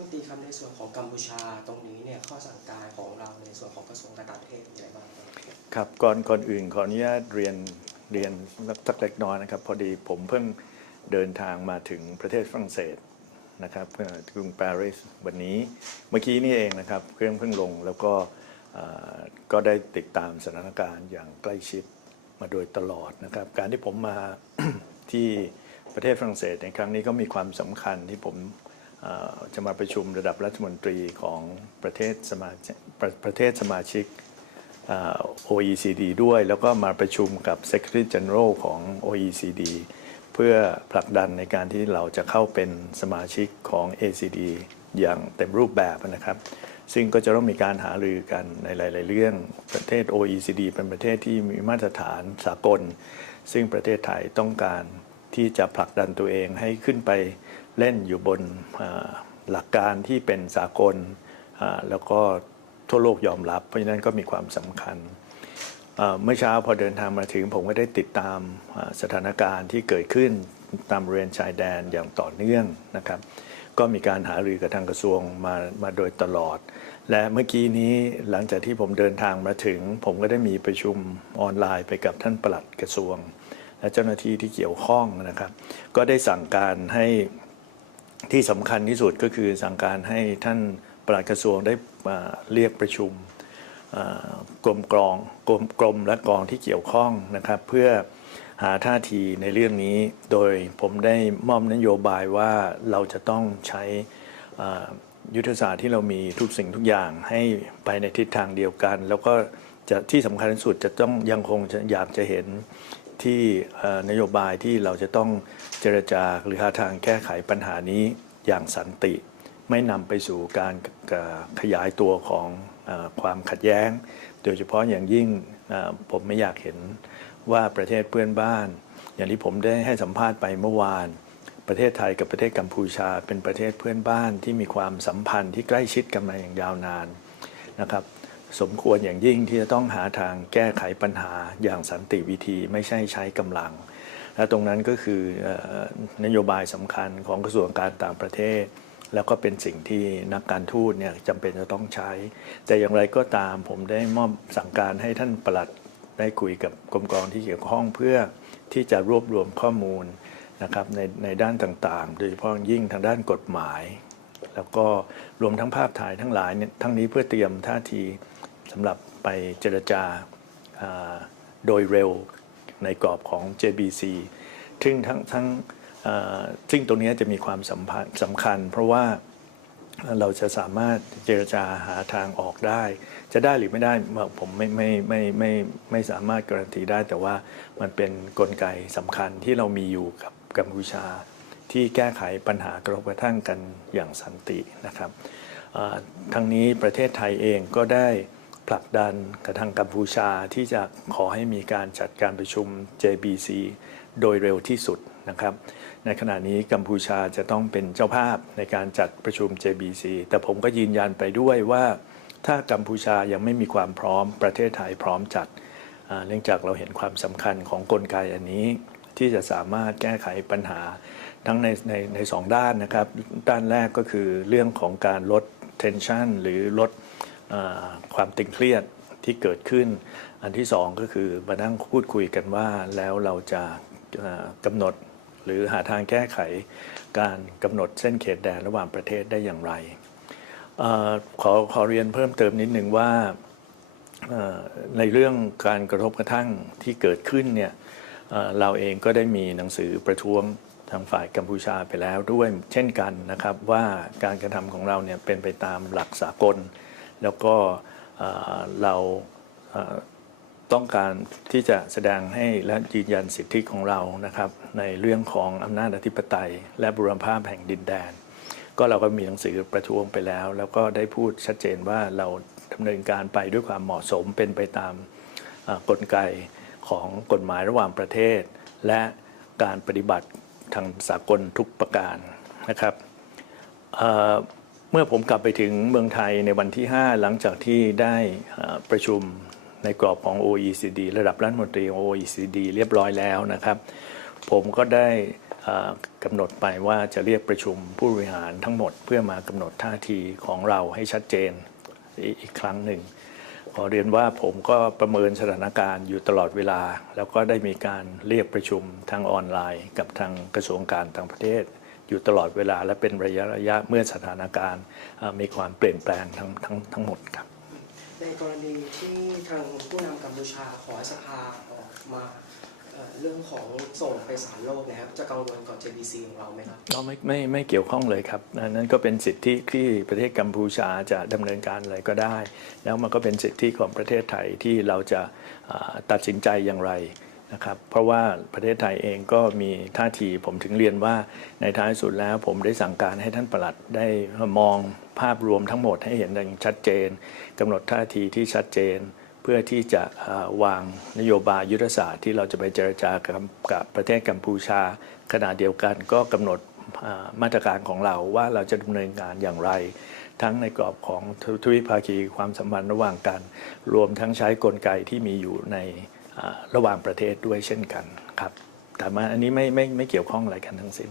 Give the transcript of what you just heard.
มนตรีครับในส่วนของกัมพูชาตรงนี้เนี่ยข้อสั่งการของเราในส่วนของกระทรวงการต่างประเทศมีอะไรบ้างครับครับก่อนก่อนอื่นขออนุญาตเรียนเรียนสักเล็กน้อยนะครับ พอดีผมเพิ่งเดินทางมาถึงประเทศฝรั่งเศสนะครับกรุงปารีสวันนี้เมื่อกี้นี่เองนะครับเครื่องเพิ่งลงแล้วก็ก็ได้ติดตามสถานการณ์อย่างใกล้ชิดมาโดยตลอดนะครับ การที่ผมมาที่ประเทศฝรั่งเศสในครั้งนี้ก็มีความสำคัญที่ผม จะมาประชุมระดับรัฐมนตรีของประเทศสมาชิกประประเทศสมาชิก OECD ด้วย แล้วก็มาประชุมกับ Secretary General ของ OECD เพื่อผลักดันในการที่เราจะเข้าเป็นสมาชิกของ ACD อย่างเต็มรูปแบบนะครับ ซึ่งก็จะต้องมีการหารือกันในหลาย ๆ เรื่องประเทศ OECD เป็นประเทศที่มีมาตรฐานสากล ซึ่งประเทศไทยต้องการ ที่จะผลักดันตัวเองให้ขึ้นไปเล่นอยู่บนหลักการที่เป็นสากล แล้วก็ทั่วโลกยอมรับ เพราะฉะนั้นก็มีความสำคัญ เมื่อเช้าพอเดินทางมาถึงผมก็ได้ติดตามสถานการณ์ที่เกิดขึ้นตามบริเวณชายแดนอย่างต่อเนื่องนะครับ ก็มีการหารือกับทางกระทรวงมามาโดยตลอด และเมื่อกี้นี้หลังจากที่ผมเดินทางมาถึง ผมก็ได้มีประชุมออนไลน์ไปกับท่านปลัดกระทรวง และเจ้าหน้าที่ที่เกี่ยวข้องนะครับ ก็ได้สั่งการให้ที่สำคัญที่สุดก็คือสั่งการให้ท่านปลัดกระทรวงได้เรียกประชุมกรมกรองกรมกรมและกองที่เกี่ยวข้องนะครับ เพื่อหาท่าทีในเรื่องนี้ โดยผมได้มอบนโยบายว่าเราจะต้องใช้ยุทธศาสตร์ที่เรามีทุกสิ่งทุกอย่างให้ไปในทิศทางเดียวกัน แล้วก็จะที่สำคัญที่สุดจะต้องยังคงจะอยากจะเห็น ที่นโยบายที่เราจะต้องเจรจาหรือหาทางแก้ไขปัญหานี้อย่างสันติ ไม่นำไปสู่การขยายตัวของอความขัดแย้ง โดยเฉพาะอย่างยิ่งผมไม่อยากเห็นว่าประเทศเพื่อนบ้าน อย่างที่ผมได้ให้สัมภาษณ์ไปเมื่อวาน ประเทศไทยกับประเทศกัมพูชา เป็นประเทศเพื่อนบ้านที่มีความสัมพันธ์ที่ใกล้ชิดกันมาอย่างยาวนานนะครับ สมควรอย่างยิ่งที่จะต้องหาทางแก้ไขปัญหาอย่างสันติวิธีไม่ใช่ใช้กำลัง และตรงนั้นก็คืออนโยบายสำคัญของกระทรวงการต่างประเทศ แล้วก็เป็นสิ่งที่นักการทูตเนี่ยจำเป็นจะต้องใช้ แต่อย่างไรก็ตามผมได้มอบสั่งการให้ท่านปลัดได้คุยกับกรมกองที่เกี่ยวข้องเพื่อที่จะรวบรวมข้อมูลนะครับในในด้านต่างๆ โดยเฉพาะยิ่งทางด้านกฎหมาย แล้วก็รวมทั้งภาพถ่ายทั้งหลายเนี่ยทั้งนี้เพื่อเตรียมท่าที สำหรับไปเจรจาโดยเร็วในกรอบของ JBC ซึ่งทั้งทั้งซึ่งตรงนี้จะมีความสัมพันธ์สำคัญ เพราะว่าเราจะสามารถเจรจาหาทางออกได้ จะได้หรือไม่ได้ผมไม่ไม่ไม่ไม่ไม่สามารถการันตีได้ แต่ว่ามันเป็นนกลไกสำคัญที่เรามีอยู่กับกัมพูชา ที่แก้ไขปัญหากระทบกระทั่งกันอย่างสันตินะครับอ่าทั้งนี้ประเทศไทยเองก็ได้ ผลักดันกับทางกัมพูชาที่จะขอให้มีการจัดการประชุม JBC โดยเร็วที่สุดนะครับ ในขณะนี้กัมพูชาจะต้องเป็นเจ้าภาพในการจัดประชุม JBC แต่ผมก็ยืนยันไปด้วยว่าถ้ากัมพูชายังไม่มีความพร้อมประเทศไทยพร้อมจัด เนื่องจากเราเห็นความสำคัญของกลไกอันนี้ ที่จะสามารถแก้ไขปัญหาทั้งในในในสองด้านนะครับ ด้านแรกก็คือเรื่องของการลด tension หรือลด ความตึงเครียดที่เกิดขึ้น อันที่สองก็คือมานั่งพูดคุยกันว่าแล้วเราจะกำหนดหรือหาทางแก้ไขการกำหนดเส้นเขตแดนระหว่างประเทศได้อย่างไรอขอขอเรียนเพิ่มเติมนิดหนึ่งว่าในเรื่องการกระทบกระทั่งที่เกิดขึ้นเนี่ยเอ่อเราเองก็ได้มีหนังสือประท้วงทางฝ่ายกัมพูชาไปแล้วด้วยเช่นกันนะครับว่าการกระทำของเราเนี่ยเป็นไปตามหลักสากล แล้วก็เราต้องการที่จะแสดงให้และยืนยันสิทธิของเรานะครับ ในเรื่องของอำนาจอธิปไตย และบุรณภาพแห่งดินแดน ก็เราก็มีหนังสือประท้วงไปแล้ว แล้วก็ได้พูดชัดเจนว่าเราดำเนินการไปด้วยความเหมาะสมเป็นไปตามกลไกของกฎหมายระหว่างประเทศ และการปฏิบัติทางสากลทุกประการนะครับ เมื่อผมกลับไปถึงเมืองไทยในวันที่ 5 หลังจากที่ได้ประชุมในกรอบของ OECD ระดับรัฐมนตรีของ OECD เรียบร้อยแล้วนะครับ ผมก็ได้กำหนดไปว่าจะเรียกประชุมผู้บริหารทั้งหมด เพื่อมากำหนดท่าทีของเราให้ชัดเจนอีกครั้งหนึ่งขอเรียนว่าผมก็ประเมินสถานการณ์อยู่ตลอดเวลา แล้วก็ได้มีการเรียกประชุมทางออนไลน์ กับทางกระทรวงการต่างประเทศ อยู่ตลอดเวลาและเป็นระยะระยะเมื่อสถานการณ์เอ่อมีความเปลี่ยนแปลงทั้งทั้งทั้งหมดครับ ในกรณีที่ทางผู้นำกัมพูชาขอให้สภาออกมาเอ่อเรื่องของส่งไปศาลโลกเนะครับจะกังวลกับ JBC ของเราไหมครับเราไม่ไม่ไม่เกี่ยวข้องเลยครับอันนั้นก็เป็นสิทธิที่ประเทศกัมพูชาจะดำเนินการอะไรก็ได้ แล้วมันก็เป็นสิทธิของประเทศไทยที่เราจะอ่าตัดสินใจอย่างไร นะครับเพราะว่าประเทศไทยเองก็มีท่าทีผมถึงเรียนว่าในท้ายสุดแล้วผมได้สั่งการให้ท่านประหลัดได้มองภาพรวมทั้งหมดให้เห็นอย่างชัดเจนกำหนดท่าทีที่ชัดเจน เพื่อที่จะวางนโยบายยุทธศาสตร์ที่เราจะไปเจรจากับกบประเทศกัมพูชาขณะเดียวกันก็กำหนดมาตรการของเราว่าเราจะดำเนินการอย่างไร ทั้งในกรอบของทวิภาคีความสัมพันธ์ระหว่างกัน รวมทั้งใช้กลไกที่มีอยู่ใน ระหว่างประเทศด้วยเช่นกันครับ แต่มาอันนี้ไม่ไม่ไม่เกี่ยวข้องอะไรกันทั้งสิ้น